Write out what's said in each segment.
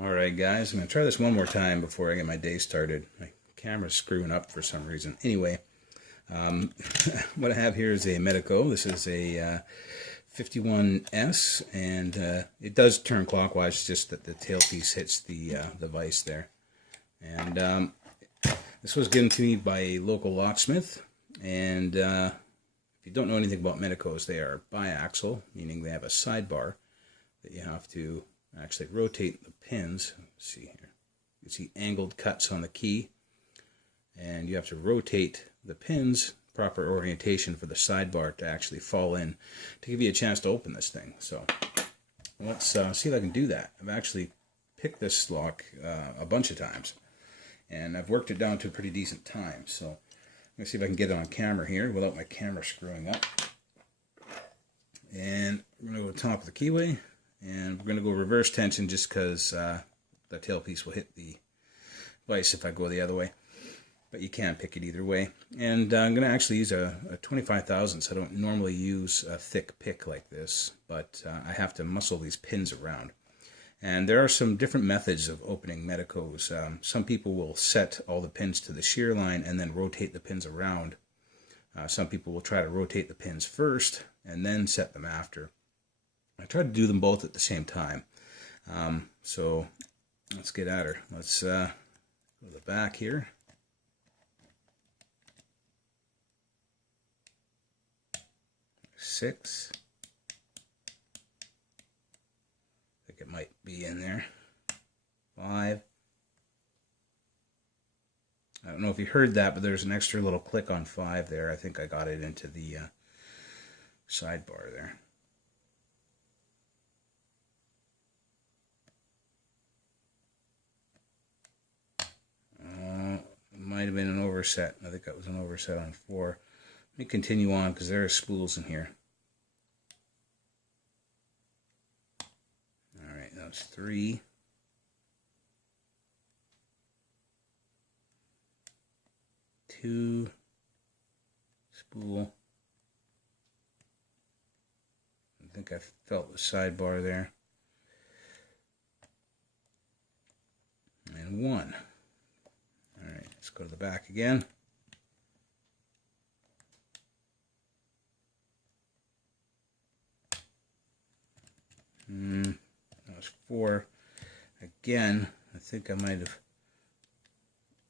Alright guys, I'm going to try this one more time before I get my day started. My camera's screwing up for some reason. Anyway, what I have here is a Medeco. This is a 51S, and it does turn clockwise, just that the tailpiece hits the vise there. And this was given to me by a local locksmith, and if you don't know anything about Medecos, they are biaxial, meaning they have a sidebar that you have to actually rotate the pins. Let's see here. You see angled cuts on the key, and you have to rotate the pins proper orientation for the sidebar to actually fall in to give you a chance to open this thing. So let's see if I can do that. I've actually picked this lock a bunch of times, and I've worked it down to a pretty decent time. So I'm going to see if I can get it on camera here without my camera screwing up. And we're going to go top of the keyway, and we're going to go reverse tension just because the tailpiece will hit the vise if I go the other way. But you can pick it either way. And I'm going to actually use a 25 thousandths. I don't normally use a thick pick like this, but I have to muscle these pins around. And there are some different methods of opening Medecos. Some people will set all the pins to the shear line and then rotate the pins around. Some people will try to rotate the pins first and then set them after. I try to do them both at the same time. So let's get at her. Let's go to the back here. Six. I think it might be in there. 5. I don't know if you heard that, but there's an extra little click on 5 there. I think I got it into the sidebar there. It might have been an overset. I think that was an overset on 4. Let me continue on because there are spools in here. Alright, that was 3. 2. Spool. I think I felt the sidebar there. And 1. Alright, let's go to the back again. That was 4. Again, I think I might have...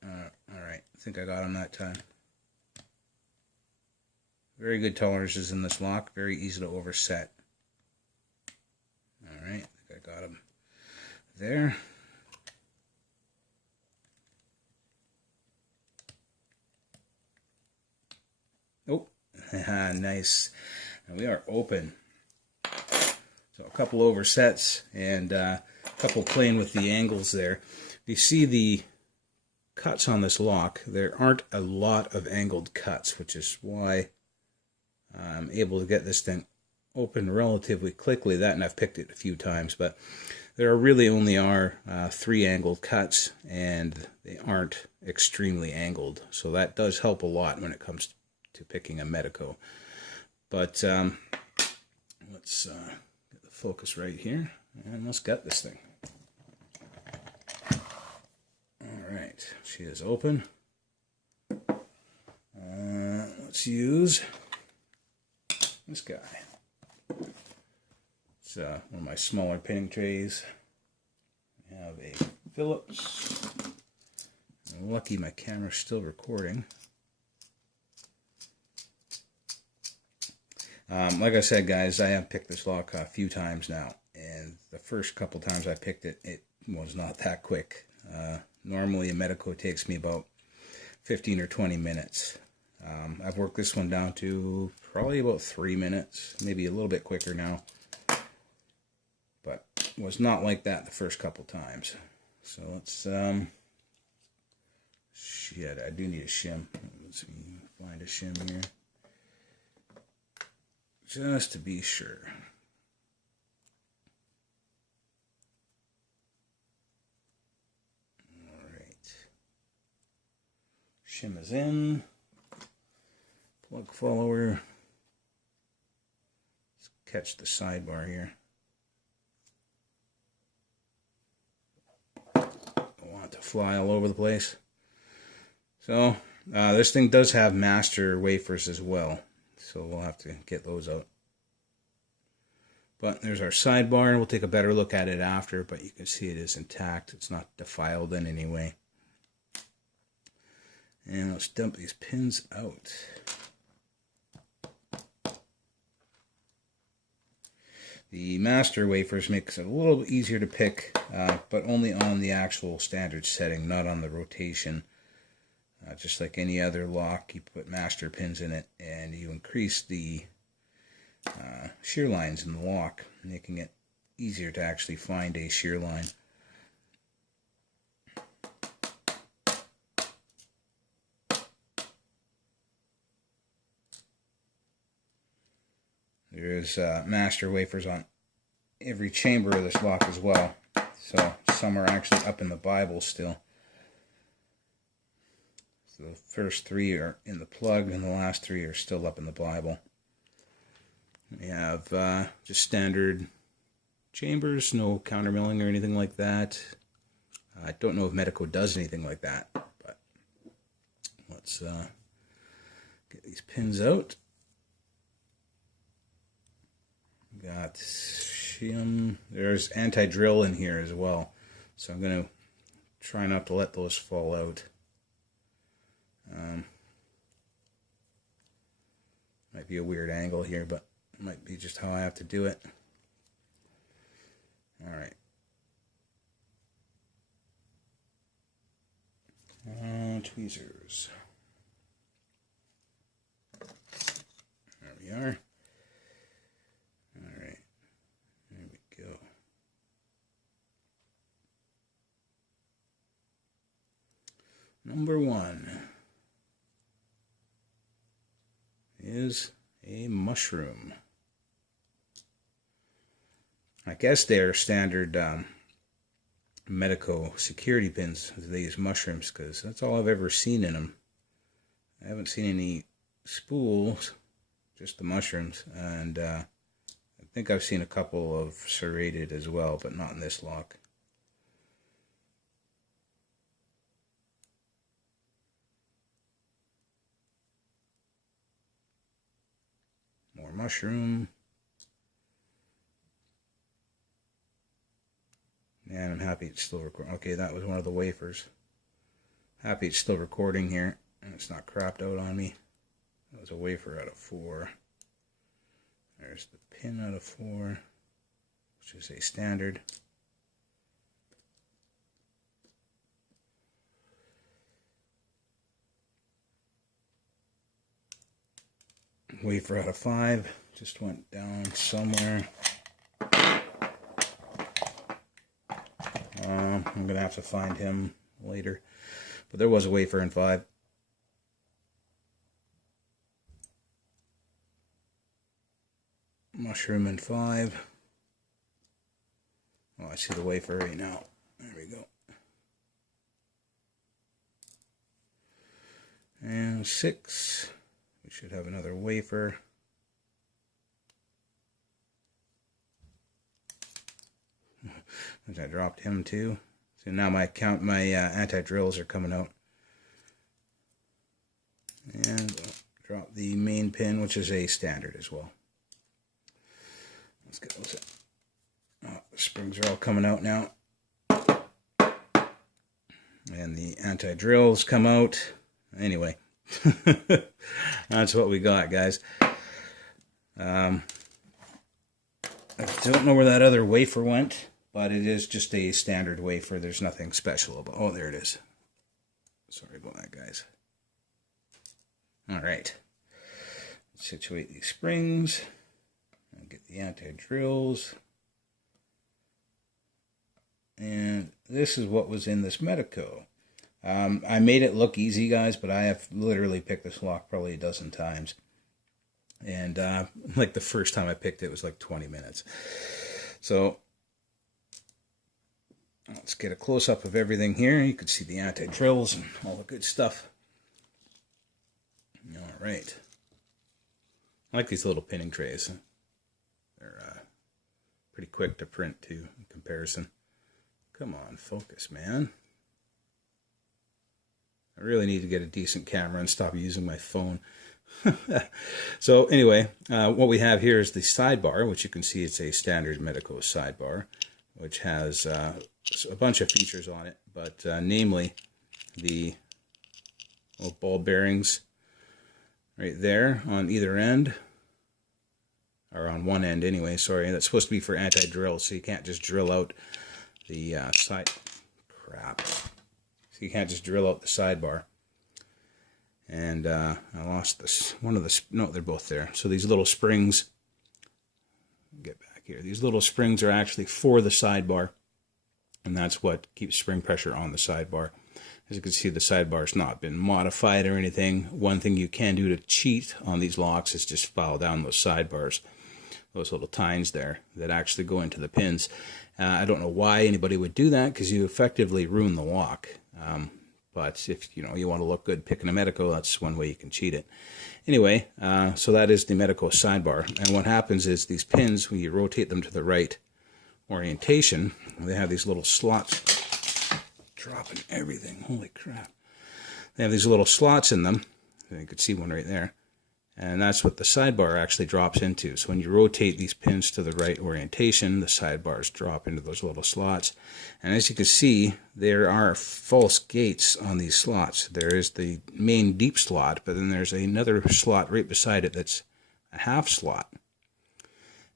Alright, I think I got him that time. Very good tolerances in this lock. Very easy to overset. Alright, I think I got him there. Oh, nice. And we are open. So a couple oversets and a couple playing with the angles there. You see the cuts on this lock. There aren't a lot of angled cuts, which is why I'm able to get this thing open relatively quickly. That, and I've picked it a few times, but there really only are 3 angled cuts, and they aren't extremely angled. So that does help a lot when it comes to picking a Medeco. But let's get the focus right here, and let's gut this thing. Alright, she is open. Let's use this guy. It's one of my smaller pinning trays. I have a Phillips. I'm lucky my camera's still recording. Like I said, guys, I have picked this lock a few times now, and the first couple times I picked it, it was not that quick. Normally a Medeco takes me about 15 or 20 minutes. I've worked this one down to probably about 3 minutes, maybe a little bit quicker now, but it was not like that the first couple times. So let's, shit, I do need a shim. Let's see, find a shim here, just to be sure. Shim is in. Plug follower. Let's catch the sidebar here. fly all over the place. So this thing does have master wafers as well, so we'll have to get those out. But there's our sidebar, and we'll take a better look at it after, but you can see it is intact. It's not defiled in any way. And let's dump these pins out. The master wafers makes it a little easier to pick, but only on the actual standard setting, not on the rotation. Just like any other lock, you put master pins in it, and you increase the shear lines in the lock, making it easier to actually find a shear line. There's master wafers on every chamber of this lock as well, so some are actually up in the Bible still. So the first 3 are in the plug, and the last 3 are still up in the Bible. We have just standard chambers, no countermilling or anything like that. I don't know if Medeco does anything like that, but let's get these pins out. Got shim. There's anti-drill in here as well, so I'm going to try not to let those fall out. Might be a weird angle here, but it might be just how I have to do it. Alright. Tweezers. There we are. Alright. There we go. Number 1 is a mushroom. I guess they're standard Medeco security pins. They use mushrooms because that's all I've ever seen in them. I haven't seen any spools, just the mushrooms, and I think I've seen a couple of serrated as well, but not in this lock. More mushroom. And I'm happy it's still recording. Okay, that was one of the wafers. Happy it's still recording here, and it's not cropped out on me. That was a wafer out of 4. There's the pin out of 4, which is a standard. Wafer out of 5 just went down somewhere. I'm going to have to find him later. But there was a wafer in 5. Mushroom in 5. Oh, I see the wafer right now. There we go. And 6. We should have another wafer. I dropped him too. So now my anti-drills are coming out. And drop the main pin, which is a standard as well. Let's get those out. Oh, the springs are all coming out now. And the anti-drills come out. Anyway, that's what we got, guys. I don't know where that other wafer went, but it is just a standard wafer. There's nothing special about it. Oh, there it is. Sorry about that, guys. All right. Situate these springs. I'll get the anti-drills. And this is what was in this Medeco. I made it look easy, guys, but I have literally picked this lock probably a dozen times. And like the first time I picked it was like 20 minutes. So let's get a close-up of everything here. You can see the anti-drills and all the good stuff. All right. I like these little pinning trays. They're pretty quick to print too in comparison. Come on, focus, man. I really need to get a decent camera and stop using my phone. So anyway, what we have here is the sidebar, which you can see it's a standard Medeco sidebar, which has a bunch of features on it, but namely the ball bearings right there on either end, or on one end anyway, sorry. That's supposed to be for anti-drill, so you can't just drill out the side. Crap. So you can't just drill out the sidebar. And I lost this. One of the, no, they're both there. So these little springs, get back here. These little springs are actually for the sidebar, and that's what keeps spring pressure on the sidebar. As you can see, the sidebar's not been modified or anything. One thing you can do to cheat on these locks is just file down those sidebars, those little tines there that actually go into the pins. I don't know why anybody would do that, because you effectively ruin the lock. But if you want to look good picking a Medeco, that's one way you can cheat it. Anyway, so that is the Medeco sidebar. And what happens is these pins, when you rotate them to the right orientation, they have these little slots. Dropping everything. Holy crap. They have these little slots in them. You can see one right there. And that's what the sidebar actually drops into. So when you rotate these pins to the right orientation, the sidebars drop into those little slots. And as you can see, there are false gates on these slots. There is the main deep slot, but then there's another slot right beside it that's a half slot.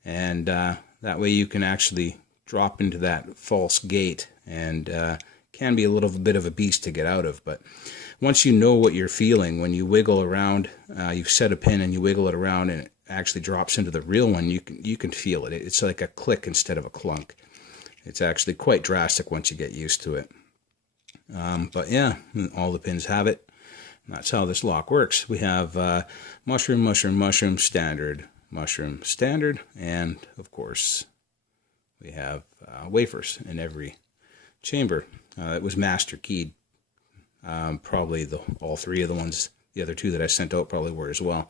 And that way you can actually drop into that false gate, and can be a little bit of a beast to get out of. But once you know what you're feeling, when you wiggle around, you set a pin and you wiggle it around and it actually drops into the real one, you can feel it. It's like a click instead of a clunk. It's actually quite drastic once you get used to it. But yeah, all the pins have it. And that's how this lock works. We have mushroom, mushroom, mushroom, standard, mushroom, standard, and of course we have wafers in every chamber. It was master keyed. Probably all three of the ones, the other two that I sent out probably were as well.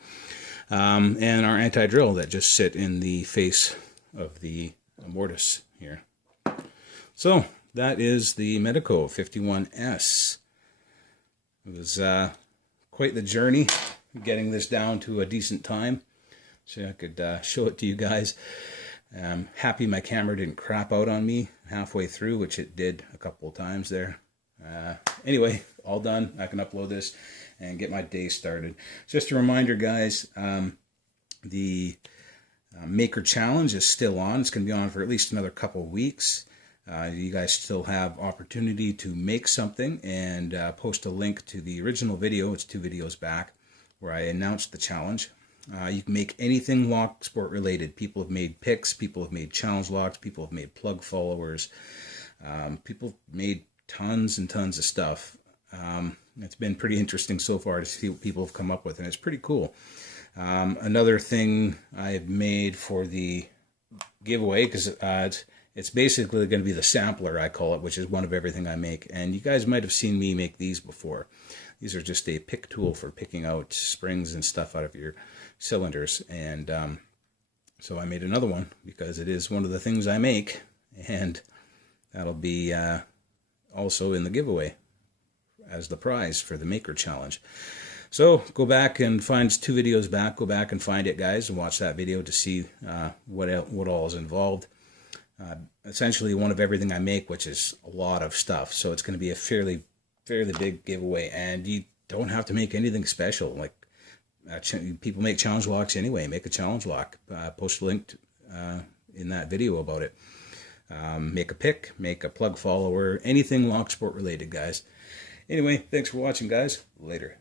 And our anti-drill that just sit in the face of the mortise here. So that is the Medeco 51S. It was quite the journey getting this down to a decent time so I could show it to you guys. I'm happy my camera didn't crap out on me halfway through, which it did a couple of times there. Anyway, all done. I can upload this and get my day started. Just a reminder, guys, the Maker Challenge is still on. It's going to be on for at least another couple of weeks. You guys still have opportunity to make something, and post a link to the original video. It's 2 videos back where I announced the challenge. You can make anything lock sport related. People have made picks, people have made challenge locks, people have made plug followers, people have made tons and tons of stuff. It's been pretty interesting so far to see what people have come up with, and it's pretty cool. Another thing I've made for the giveaway, because it's basically going to be the sampler, I call it, which is one of everything I make. And you guys might have seen me make these before. These are just a pick tool for picking out springs and stuff out of your cylinders. And so I made another one because it is one of the things I make. And that'll be also in the giveaway as the prize for the Maker Challenge. So go back and find 2 videos back. Go back and find it, guys, and watch that video to see what all is involved. Essentially one of everything I make, which is a lot of stuff. So it's going to be a fairly big giveaway, and you don't have to make anything special. Like people make challenge locks anyway. Make a challenge lock. Post a link in that video about it. Make a pick, make a plug follower, anything lock sport related, guys. Anyway, thanks for watching, guys. Later.